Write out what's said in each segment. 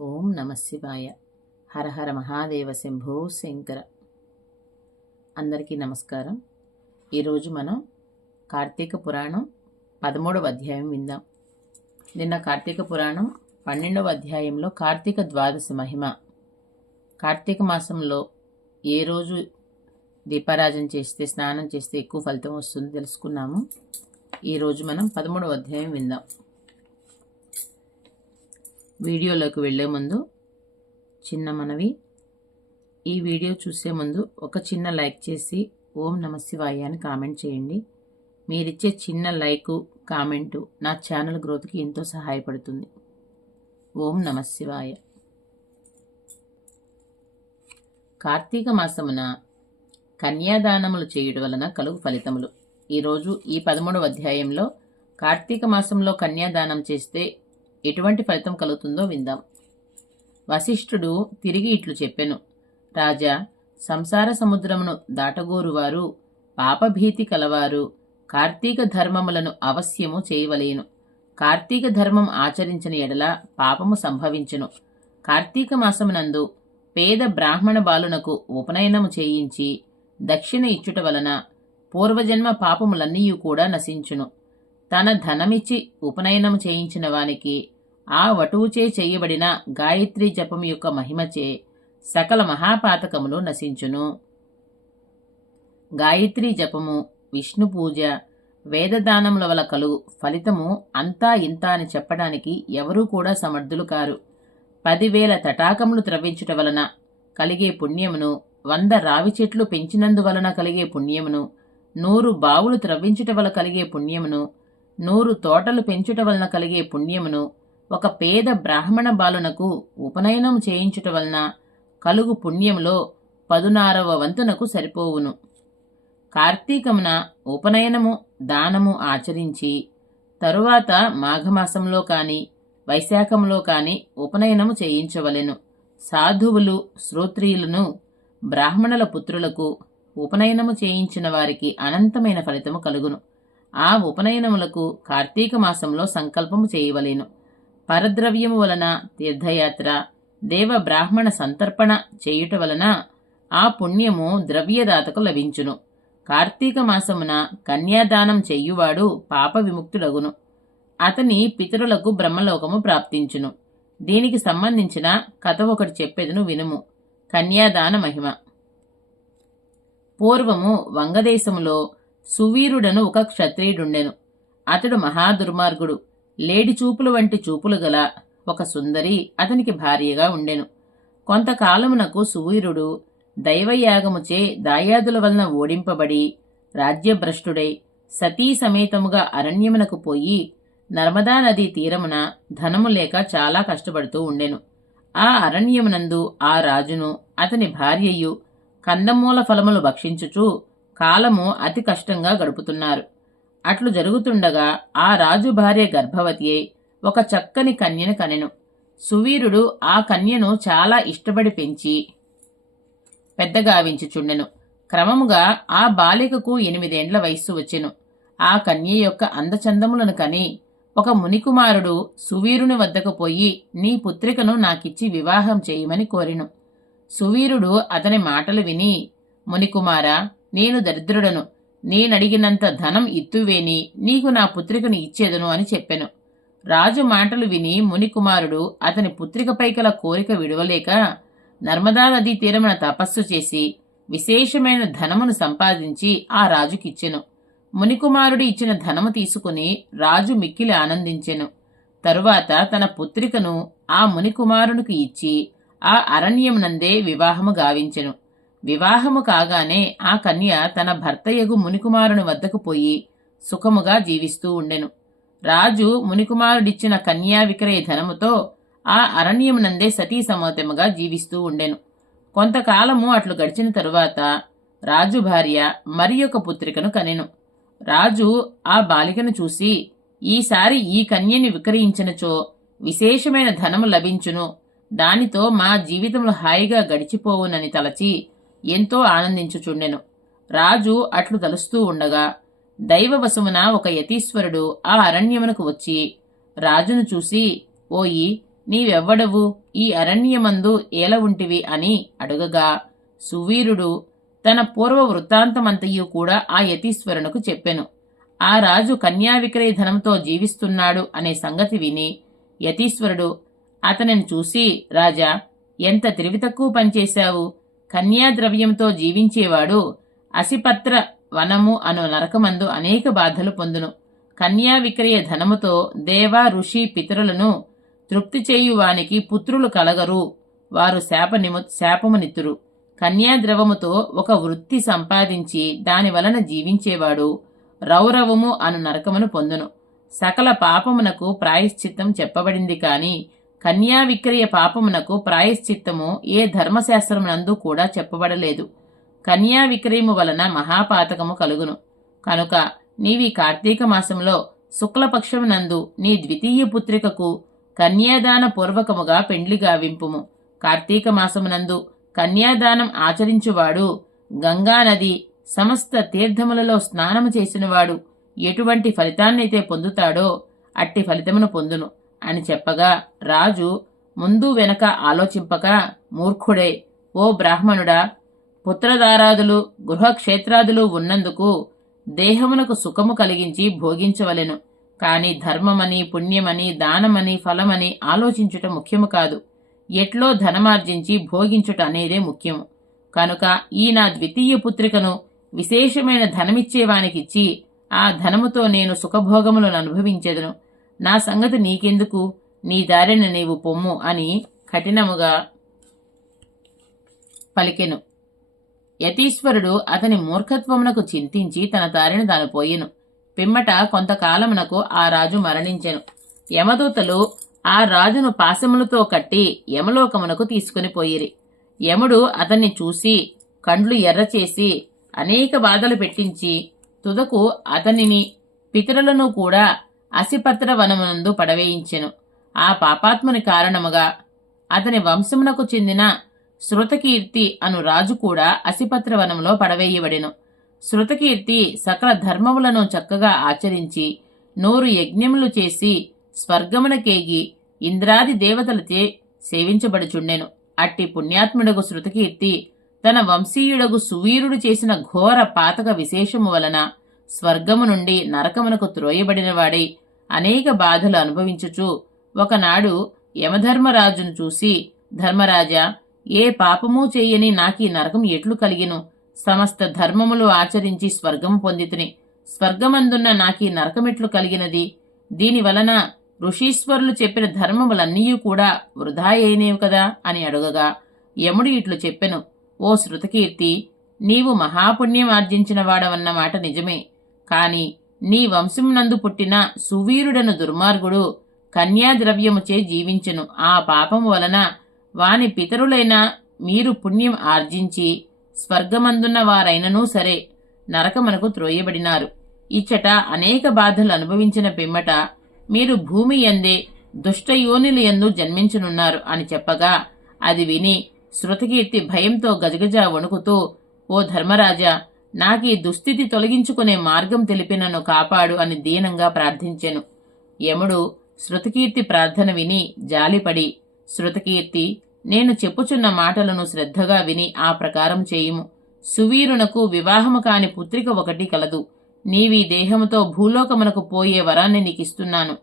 ఓం నమ శివాయ. హర హర మహాదేవ శంభో శంకర. అందరికీ నమస్కారం. ఈరోజు మనం కార్తీక పురాణం పదమూడవ అధ్యాయం విందాం. నిన్న కార్తీక పురాణం పన్నెండవ అధ్యాయంలో కార్తీక ద్వాదశి మహిమ. కార్తీక మాసంలో ఏ రోజు దీపారాజన చేస్తే స్నానం చేస్తే ఎక్కువ ఫలితం వస్తుంది తెలుసుకున్నాము. ఈరోజు మనం పదమూడవ అధ్యాయం విందాం. వీడియోలోకి వెళ్ళే ముందు చిన్న మనవి. ఈ వీడియో చూసే ముందు ఒక చిన్న లైక్ చేసి ఓం నమశివాయ అని కామెంట్ చేయండి. మీరిచ్చే చిన్న లైకు కామెంటు నా ఛానల్ గ్రోత్కి ఎంతో సహాయపడుతుంది. ఓం నమశివాయ కార్తీక మాసమున కన్యాదానములు చేయుట వలన కలుగు ఫలితములు. ఈరోజు ఈ పదమూడవ అధ్యాయంలో కార్తీక మాసంలో కన్యాదానం చేస్తే ఎటువంటి ఫలితం కలుగుతుందో విందాం. వశిష్ఠుడు తిరిగి ఇట్లు చెప్పెను. రాజా సంసార సముద్రమును దాటగోరువారు పాపభీతి కలవారు కార్తీక ధర్మములను అవశ్యము చేయవలేను. కార్తీక ధర్మం ఆచరించిన ఎడల పాపము సంభవించును. కార్తీక మాసమునందు పేద బ్రాహ్మణ బాలునకు ఉపనయనము చేయించి దక్షిణ ఇచ్చుట వలన పూర్వజన్మ పాపములన్నీ కూడా నశించును. తన ధనమిచ్చి ఉపనయనము చేయించిన వానికి ఆ వటువుచే చేయబడిన గాయత్రి జపం యొక్క మహిమచే సకల మహాపాతకములు నశించును. గాయత్రి జపము విష్ణు పూజ వేదదానముల వల్ల కలుగు ఫలితము అంతా ఇంత అని చెప్పడానికి ఎవరూ కూడా సమర్థులు కారు. పదివేల తటాకములు త్రవ్వించుట వలన కలిగే పుణ్యమును వంద రావి చెట్లు పెంచినందువలన కలిగే పుణ్యమును నూరు బావులు త్రవ్వించుట వల్ల కలిగే పుణ్యమును నూరు తోటలు పెంచుట వలన కలిగే పుణ్యమును ఒక పేద బ్రాహ్మణ బాలునకు ఉపనయనం చేయించుట వలన కలుగు పుణ్యంలో పదునారవ వంతునకు సరిపోవును. కార్తీకమున ఉపనయనము దానము ఆచరించి తరువాత మాఘమాసంలో కాని వైశాఖంలో కాని ఉపనయనము చేయించవలెను. సాధువులు శ్రోత్రియులను బ్రాహ్మణుల పుత్రులకు ఉపనయనము చేయించిన వారికి అనంతమైన ఫలితము కలుగును. ఆ ఉపనయనములకు కార్తీక మాసంలో సంకల్పము చేయవలేను. పరద్రవ్యము వలన తీర్థయాత్ర దేవ బ్రాహ్మణ సంతర్పణ చేయుట వలన ఆ పుణ్యము ద్రవ్యదాతకు లభించును. కార్తీక మాసమున కన్యాదానం చెయ్యువాడు పాప విముక్తుడగును. అతని పితరులకు బ్రహ్మలోకము ప్రాప్తించును. దీనికి సంబంధించిన కథ ఒకటి చెప్పేదను వినుము. కన్యాదాన మహిమ. పూర్వము వంగదేశములో సువీరుడను ఒక క్షత్రియుడుండెను. అతడు మహాదుర్మార్గుడు లేడి చూపులు వంటి చూపులు గల ఒక సుందరి అతనికి భార్యగా ఉండెను. కొంతకాలమునకు సువీరుడు దైవయాగముచే దాయాదుల వలన ఓడింపబడి రాజ్యభ్రష్టుడై సతీ సమేతముగా అరణ్యమునకు పోయి నర్మదా నదీ తీరమున ధనము లేక చాలా కష్టపడుతూ ఉండెను. ఆ అరణ్యమునందు ఆ రాజును అతని భార్యయు కందమూల ఫలములు భక్షించుచూ కాలము అతి కష్టంగా గడుపుతున్నారు. అట్లు జరుగుతుండగా ఆ రాజు భార్య గర్భవతి అయి ఒక చక్కని కన్యను కనెను. సువీరుడు ఆ కన్యను చాలా ఇష్టపడి పెంచి పెద్దగావించుచుండెను క్రమముగా ఆ బాలికకు ఎనిమిదేండ్ల వయస్సు వచ్చెను. ఆ కన్య యొక్క అందచందములను కని ఒక మునికుమారుడు సువీరుని వద్దకు పోయి నీ పుత్రికను నాకిచ్చి వివాహం చేయమని కోరెను. సువీరుడు అతని మాటలు విని మునికుమారా నేను దరిద్రుడను. నేనడిగినంత ధనం ఇత్తువేని నీకు నా పుత్రికను ఇచ్చేదను అని చెప్పెను. రాజు మాటలు విని మునికుమారుడు అతని పుత్రికపై గల కోరిక విడవలేక నర్మదా నదీ తీరమున తపస్సు చేసి విశేషమైన ధనమును సంపాదించి ఆ రాజుకిచ్చెను. మునికుమారుడు ఇచ్చిన ధనము తీసుకుని రాజు మిక్కిలి ఆనందించెను. తరువాత తన పుత్రికను ఆ మునికుమారునికి ఇచ్చి ఆ అరణ్యమునందే వివాహము గావించెను. వివాహము కాగానే ఆ కన్య తన భర్తయగు మునికుమారుని వద్దకు పోయి సుఖముగా జీవిస్తూ ఉండెను. రాజు మునికుమారుడిచ్చిన కన్యా విక్రయ ధనముతో ఆ అరణ్యమునందే సతీ సమేతముగా జీవిస్తూ ఉండెను. కొంతకాలము అట్లు గడిచిన తరువాత రాజు భార్య మరి ఒక పుత్రికను కనెను. రాజు ఆ బాలికను చూసి ఈసారి ఈ కన్యని విక్రయించినచో విశేషమైన ధనము లభించును. దానితో మా జీవితంలో హాయిగా గడిచిపోవునని తలచి ఎంతో ఆనందించుచుండెను. రాజు అట్లు తలుస్తూ ఉండగా దైవవశమున ఒక యతీశ్వరుడు ఆ అరణ్యమునకు వచ్చి రాజును చూసి ఓయి నీవెవ్వడవు? ఈ అరణ్యమందు ఏల ఉంటివి అని అడుగగా సువీరుడు తన పూర్వ వృత్తాంతమంతయు కూడా ఆ యతీశ్వరునకు చెప్పెను. ఆ రాజు కన్యా విక్రయ ధనంతో జీవిస్తున్నాడు అనే సంగతి విని యతీశ్వరుడు అతనిని చూసి రాజా ఎంత తిరిగి తక్కువ పనిచేశావు కన్యా ద్రవ్యంతో జీవించేవాడు అసిపత్ర వనము అను నరకమందు అనేక బాధలు పొందును. కన్యా విక్రయ ధనముతో దేవ ఋషి పితరులను తృప్తి చేయువానికి పుత్రులు కలగరు. వారు శాపనిము శాపమునిత్తురు కన్యాద్రవముతో ఒక వృత్తి సంపాదించి దాని వలన జీవించేవాడు రౌరవము అను నరకమును పొందును. సకల పాపమునకు ప్రాయశ్చిత్తం చెప్పబడింది కాని కన్యా విక్రయ పాపమునకు ప్రాయశ్చిత్తము ఏ ధర్మశాస్త్రమునందు కూడా చెప్పబడలేదు. కన్యా విక్రయము వలన మహాపాతకము కలుగును. కనుక నీవి కార్తీక మాసంలో శుక్లపక్షమునందు నీ ద్వితీయ పుత్రికకు కన్యాదాన పూర్వకముగా పెండ్లి గావింపుము కార్తీక మాసమునందు కన్యాదానం ఆచరించువాడు గంగానది సమస్త తీర్థములలో స్నానము చేసినవాడు ఎటువంటి ఫలితాన్నైతే పొందుతాడో అట్టి ఫలితమును పొందును. అని చెప్పగా రాజు ముందు వెనక ఆలోచింపక మూర్ఖుడే. ఓ బ్రాహ్మణుడా పుత్రదారాదులు గృహక్షేత్రాదులు ఉన్నందుకు దేహమునకు సుఖము కలిగించి భోగించవలెను. కాని ధర్మమని పుణ్యమని దానమని ఫలమని ఆలోచించుట ముఖ్యము కాదు. ఎట్లో ధనమార్జించి భోగించుట అనేదే ముఖ్యము. కనుక ఈ నా ద్వితీయ పుత్రికను విశేషమైన ధనమిచ్చేవానికిచ్చి ఆ ధనముతో నేను సుఖభోగములను అనుభవించెదను. నా సంగతి నీకెందుకు? నీ దారిన నీవు పొమ్ము అని కఠినముగా పలికెను. యతీశ్వరుడు అతని మూర్ఖత్వమునకు చింతించి తన దారిన తాను పోయెను. పిమ్మట కొంతకాలమునకు ఆ రాజు మరణించెను. యమదూతలు ఆ రాజును పాశములతో కట్టి యమలోకమునకు తీసుకుని పోయిరి. యముడు అతన్ని చూసి కండ్లు ఎర్రచేసి అనేక బాధలు పెట్టించి తుదకు అతనిని పితరులను కూడా అసిపత్ర వనమునందు పడవేయించెను. ఆ పాపాత్ముని కారణముగా అతని వంశమునకు చెందిన శృతకీర్తి అను రాజు కూడా అసిపత్ర వనంలో పడవేయబడెను. శృతకీర్తి సకల ధర్మములను చక్కగా ఆచరించి నూరు యజ్ఞములు చేసి స్వర్గమునకేగి ఇంద్రాది దేవతలచే సేవించబడుచుండెను. అట్టి పుణ్యాత్ముడగు శృతకీర్తి తన వంశీయుడగు సువీరుడు చేసిన ఘోర పాతక విశేషము వలన స్వర్గము నుండి నరకమునకు త్రోయబడినవాడై అనేక బాధలు అనుభవించుచు ఒకనాడు యమధర్మరాజును చూసి ధర్మరాజా ఏ పాపమూ చేయని నాకీ నరకం ఎట్లు కలిగిను? సమస్త ధర్మములు ఆచరించి స్వర్గము పొందితిని. స్వర్గమందున్న నాకీ నరకమెట్లు కలిగినది. దీని వలన ఋషీశ్వరులు చెప్పిన ధర్మములన్నీ కూడా వృధా అయినేవి కదా అని అడుగగా యముడు ఇట్లు చెప్పెను. ఓ శృతకీర్తి నీవు మహాపుణ్యం ఆర్జించిన వాడవన్న మాట నిజమే. కాని నీ వంశమునందు పుట్టిన సువీరుడను దుర్మార్గుడు కన్యాద్రవ్యముచే జీవించెను. ఆ పాపము వలన వాని పితరులైన మీరు పుణ్యం ఆర్జించి స్వర్గమందున్న వారైననూ సరే నరకమునకు త్రోయబడినారు. ఇచ్చట అనేక బాధలు అనుభవించిన పిమ్మట మీరు భూమి ఎందే దుష్టయోనిలు ఎందు జన్మించనున్నారు అని చెప్పగా అది విని శృతకీర్తి భయంతో గజగజ వణుకుతూ ఓ ధర్మరాజా నాకీ దుస్థితి తొలగించుకునే మార్గం తెలిపి నన్ను కాపాడు అని దీనంగా ప్రార్థించెను. యముడు శృతకీర్తి ప్రార్థన విని జాలిపడి శృతకీర్తి నేను చెప్పుచున్న మాటలను శ్రద్ధగా విని ఆ ప్రకారం చేయుము. సువీరునకు వివాహము కాని పుత్రిక ఒకటి కలదు. నీవీ దేహముతో భూలోకమునకు పోయే వరాన్ని నీకిస్తున్నాను.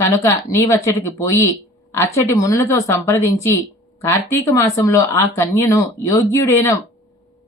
కనుక నీవచ్చటికి పోయి అచ్చటి మునులతో సంప్రదించి కార్తీక మాసంలో ఆ కన్యను యోగ్యుడైన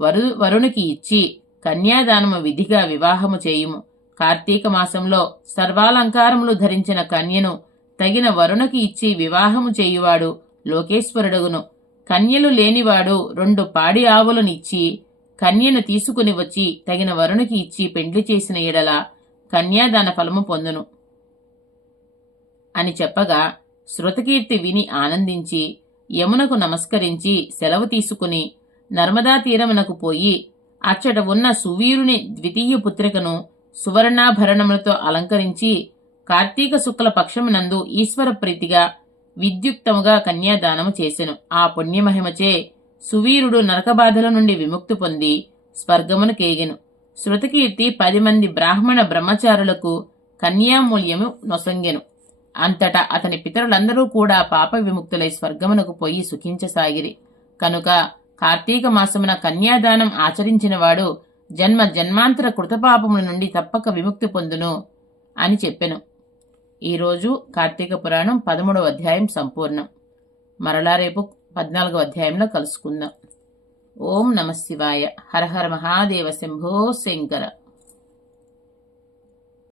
వరు వరునికి ఇచ్చి కన్యాదానము విధిగా వివాహము చేయుము. కార్తీక మాసంలో సర్వాలంకారములు ధరించిన కన్యను తగిన వరుణకి ఇచ్చి వివాహము చేయువాడు లోకేశ్వరుడగును. కన్యలు లేనివాడు రెండు పాడి ఆవులనిచ్చి కన్యను తీసుకుని వచ్చి తగిన వరుణకి ఇచ్చి పెండ్లి చేసిన ఎడల కన్యాదాన ఫలము పొందును. అని చెప్పగా శృతకీర్తి విని ఆనందించి యమునకు నమస్కరించి సెలవు తీసుకుని నర్మదా తీరమునకు పోయి అచ్చట ఉన్న సువీరుని ద్వితీయ పుత్రికను సువర్ణాభరణములతో అలంకరించి కార్తీక శుక్ల పక్షమునందు ఈశ్వర ప్రీతిగా విద్యుక్తముగా కన్యాదానము చేసెను. ఆ పుణ్యమహిమచే సువీరుడు నరకబాధల నుండి విముక్తి పొంది స్వర్గమును కేగెను. శృతకీర్తి పది మంది బ్రాహ్మణ బ్రహ్మచారులకు కన్యామూల్యము నొసంగెను. అంతటా అతని పితరులందరూ కూడా పాప విముక్తులై స్వర్గమునకు పోయి సుఖించసాగిరి. కనుక కార్తీక మాసమున కన్యాదానం ఆచరించినవాడు జన్మ జన్మాంతర కృతపాపముల నుండి తప్పక విముక్తి పొందును అని చెప్పెను. ఈరోజు కార్తీక పురాణం పదమూడవ అధ్యాయం సంపూర్ణం. మరలా రేపు పద్నాలుగవ అధ్యాయంలో కలుసుకుందాం. ఓం నమ శివాయ. హర హర మహాదేవ శంభో శంకర.